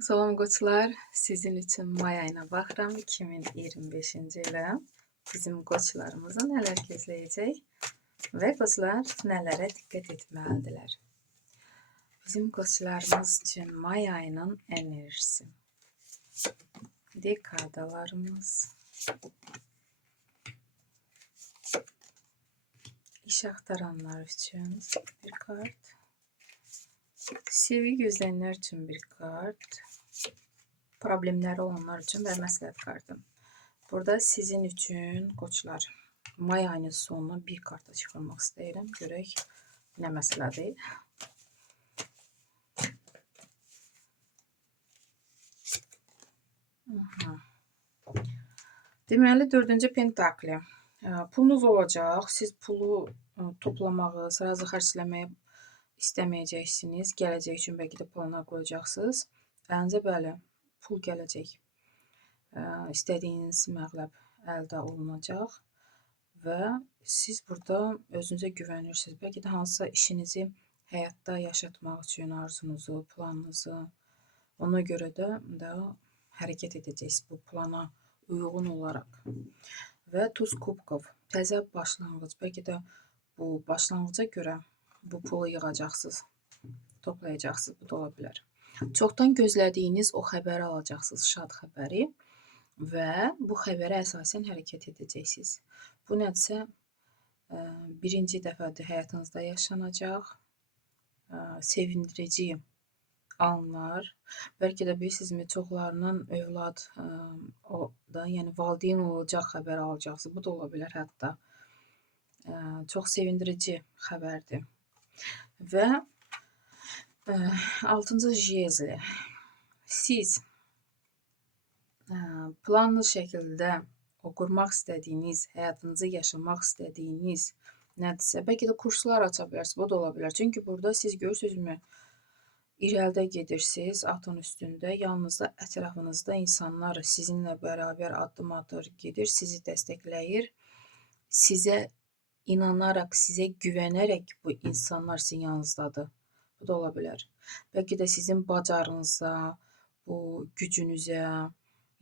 Salam qoçlar, sizin üçün may ayına baxıram 2025-ci ilə. Bizim qoçlarımızı nələr gözləyəcək və qoçlar nələrə diqqət etməlidirlər. Bizim qoçlarımız üçün may ayının enerjisi. Dekadalarımız. İş axtaranlar üçün bir kart. Sevgi gözləyənlər üçün bir kart. Problemləri olanlar üçün və məsləhət kartı. Burada sizin üçün qoçlar may ayının sonuna bir karta çıxarmaq istəyirəm. Görək nə məsələdir. Deməli 4-cü pentakli. Pulunuz olacaq. Siz pulu toplamağı, sırası xərcləməyi istəməyəcəksiniz. Gələcək üçün bəlkə də planlar qoyacaqsınız. Əlinizə bəli, pul gələcək. İstədiyiniz məbləğ əldə olunacaq və siz burada özünüzə güvənirsiniz. Bəlkə də hansısa işinizi həyatda yaşatmaq üçün arzunuzu, planınızı, ona görə də hərəkət edəcəksiniz bu plana uyğun olaraq. Və tuz kubkov, təzə başlanğıc. Bəlkə də bu başlanğıca görə bu pulu yığacaqsınız, toplayacaqsınız. Bu da ola bilər. Çoxdan gözlədiyiniz o xəbəri alacaqsınız, şad xəbəri və bu xəbərə əsasən hərəkət edəcəksiniz. Bu nədirsə, birinci dəfədir həyatınızda yaşanacaq, sevindirici anlar. Bəlkə də bilirsinizmi, çoxlarının övlad, o da, yəni valideyn olacaq xəbər alacaqsınız. Bu da ola bilər hətta. Çox sevindirici xəbərdir. Və 6-cı jezli. Siz planlı şəkildə o qurmaq istədiyiniz, həyatınızı yaşamaq istədiyiniz nədirsə, bəlkə də kurslar aça bilərsiniz. Bu da ola bilər. Çünki burada siz görürsünüzmü, irəlidə gedirsiniz atın üstündə. Yanınızda, ətrafınızda insanlar sizinlə bərabər addım atır, gedir, sizi dəstəkləyir. Sizə inanaraq, sizə güvənərək bu insanlar sizin yanınızdadır. Bu da ola bilər. Bəlkə də sizin bacarığınıza, bu gücünüzə,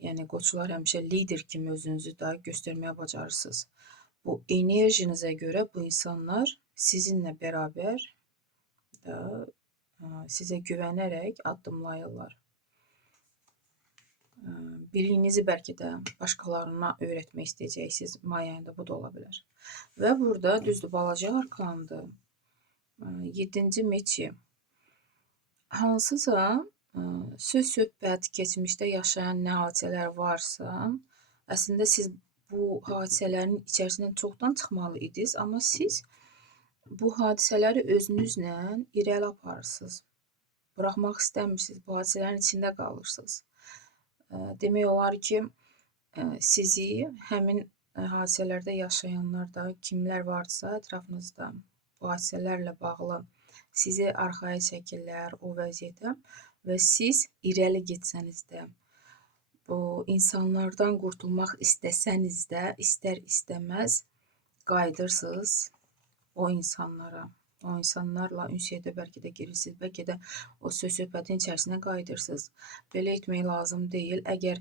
yəni qoçlar həmişə lider kimi özünüzü də göstərməyə bacarırsınız. Bu enerjinizə görə bu insanlar sizinlə bərabər sizə güvənərək addımlayırlar. Biliyinizi bəlkə də başqalarına öyrətmək istəyəcəksiniz may ayında, bu da ola bilər. Və burada düzdür, balaca arkandır. 7-ci meçi. Hansısa söz-söhbət, keçmişdə yaşayan nə hadisələr varsa, əslində siz bu hadisələrin içərisindən çoxdan çıxmalı idiniz, amma siz bu hadisələri özünüzlə irəli aparırsınız. Buraxmaq istəmirsiniz, bu hadisələrin içində qalırsınız. Demək olar ki, sizi həmin hadisələrdə yaşayanlar da, kimlər varsa ətrafınızda bu hadisələrlə bağlı sizi arxaya çəkirlər o vəziyyətə və siz irəli getsəniz də, bu insanlardan qurtulmaq istəsəniz də, istər-istəməz qayıdırsınız o insanlara. O insanlarla ünsiyyətə bəlkə də girirsiniz, bəlkə də o söz-söhbətin içərisinə qayıdırsınız. Belə etmək lazım deyil. Əgər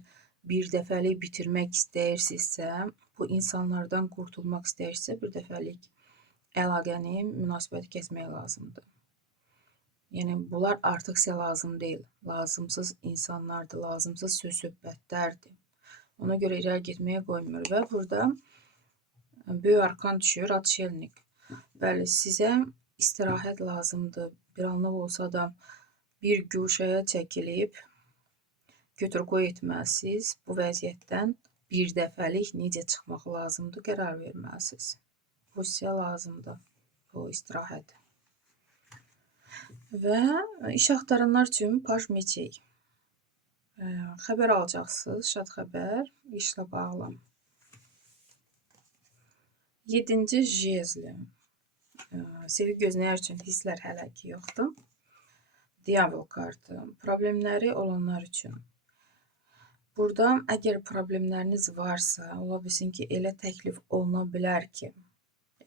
bir dəfəlik bitirmək istəyirsinizsə, bu insanlardan qurtulmaq istəyirsinizsə, bir dəfəlik əlaqəni, münasibəti kəsmək lazımdır. Yəni, bunlar artıq sizə lazım deyil. Lazımsız insanlardır, lazımsız söz-söhbətlərdir. Ona görə irəli getməyə qoymur. Və burada böyük arkan düşür, atşelnik. Bəli, sizə istirahət lazımdır. Bir anlıq olsa da bir guşaya çəkilib, götür-qoy etməlisiniz. Bu vəziyyətdən bir dəfəlik necə çıxmaq lazımdır, qərar verməlisiniz. Bu sizə lazımdır, bu istirahət. Və iş axtaranlar üçün paj meçey. Xəbər alacaqsınız, şad xəbər, işlə bağlı. 7-ci jezli. Sevgi gözləyənlər üçün hisslər hələ ki yoxdur. Diabol kartı. Problemləri olanlar üçün. Burada əgər problemləriniz varsa, ola bilsin ki, elə təklif oluna bilər ki,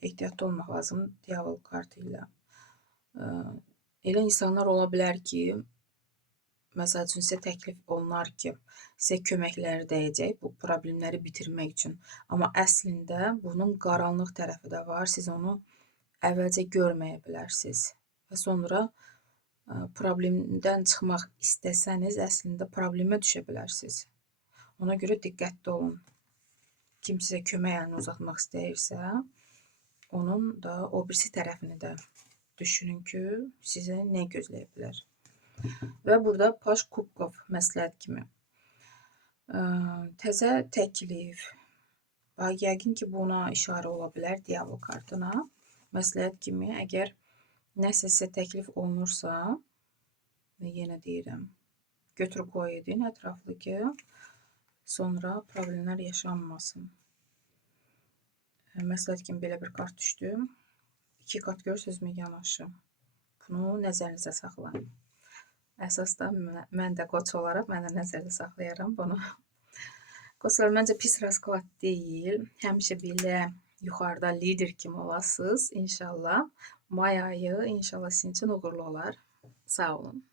ehtiyatlı olmaq lazım diabol kartı ilə. Elə insanlar ola bilər ki, məsəl üçün sizə təklif olunar ki, sizə köməkləri dəyəcək bu problemləri bitirmək üçün. Amma əslində bunun qaranlıq tərəfi də var. Siz onu əvvəlcə görməyə bilərsiniz və sonra problemdən çıxmaq istəsəniz, əslində problemə düşə bilərsiniz. Ona görə diqqətli olun. Kim sizə kömək əlini uzatmaq istəyirsə, onun da o birisi tərəfini də düşünün ki, sizə nə gözləyə bilər. Və burada Paş Kubkov məsləhət kimi. Təzə təklif, yəqin ki, buna işarə ola bilər dialog kartına. Məsləhət kimi, əgər nəsə sizə təklif olunursa, və yenə deyirəm, götür qoy edin ətraflı ki, sonra problemlər yaşanmasın. Məsləhət kimi belə bir kart düşdü. 2 kart görürsünüzmü yanaşı? Bunu nəzərinizə saxlayın. Əsasda mən də qoç olaraq mən də nəzərdə saxlayaram bunu. Qoçlar, məncə pis rasklad deyil. Həmişə belə yuxarıda lider kimi olasınız inşallah. May ayı inşallah sizin üçün uğurlu olar. Sağ olun.